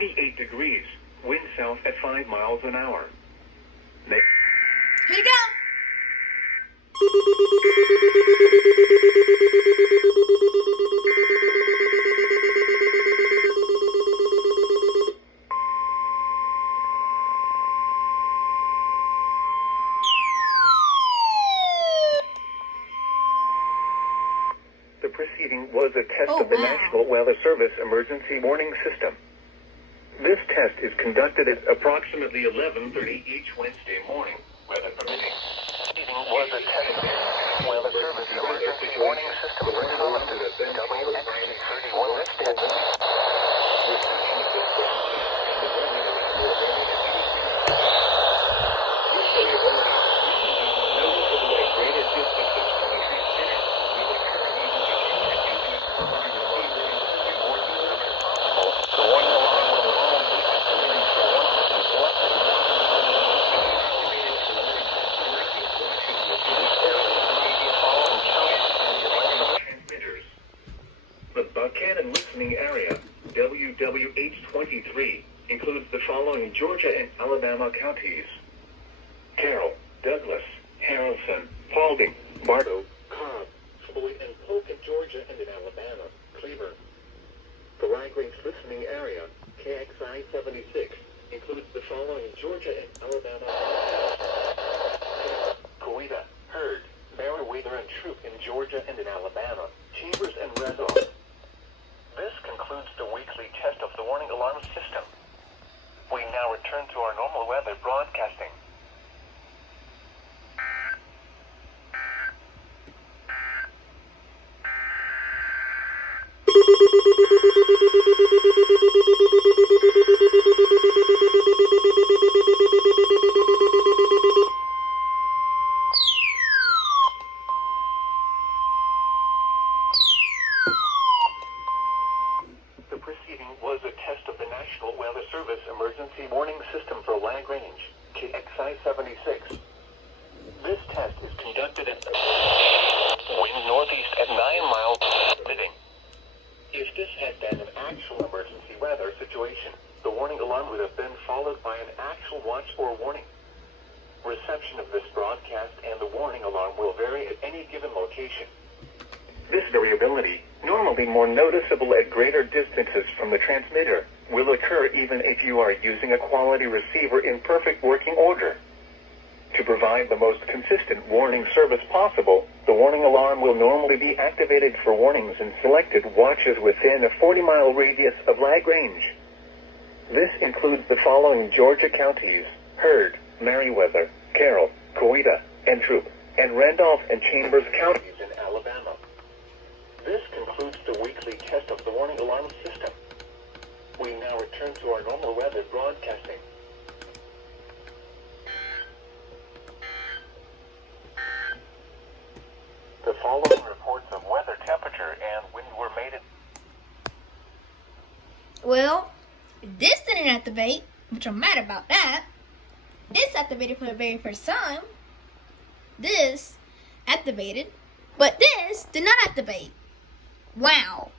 48 degrees, wind south at 5 miles an hour. Here you go. The proceeding was a test of the National Weather Service Emergency Warning System. This test is conducted at approximately 11:30 each Wednesday morning, weather permitting. Was a test of the National Weather Service Emergency Warning System for WXJ31. This test. The Buchanan listening area, WWH23, includes the following Georgia and Alabama counties: Carroll, Douglas, Haralson, Paulding, Bartow, Cobb, Floyd, and Polk in Georgia and in Alabama, Cleburne. The Rye-Grange listening area, KXI76, includes the following Georgia and Alabama: Coweta, Hurd, Meriwether, and Troup in Georgia and in Alabama, Chambers and Randolph. This concludes the weekly test of the warning alarm system. We now return to our normal weather broadcasting. The proceeding was a test of the National Weather Service Emergency Warning System for Lagrange, KXI76. This test is conducted at wind northeast at 9 miles permitting. If this had been an actual emergency weather situation, the warning alarm would have been followed by an actual watch or warning. Reception of this broadcast and the warning alarm will vary at any given location. This variability, normally more noticeable at greater distances from the transmitter, will occur even if you are using a quality receiver in perfect working order. To provide the most consistent warning service possible, the warning alarm will normally be activated for warnings in selected watches within a 40-mile radius of Lagrange. This includes the following Georgia counties: Hurd, Meriwether, Carroll, Coweta, and Troup, and Randolph and Chambers counties in Alabama. This concludes the weekly test of the warning alarm system. We now return to our normal weather broadcasting. The following reports of weather, temperature, and wind were made at... Well, this didn't activate, which I'm mad about that. This activated for the very first time. This activated, but this did not activate. Wow.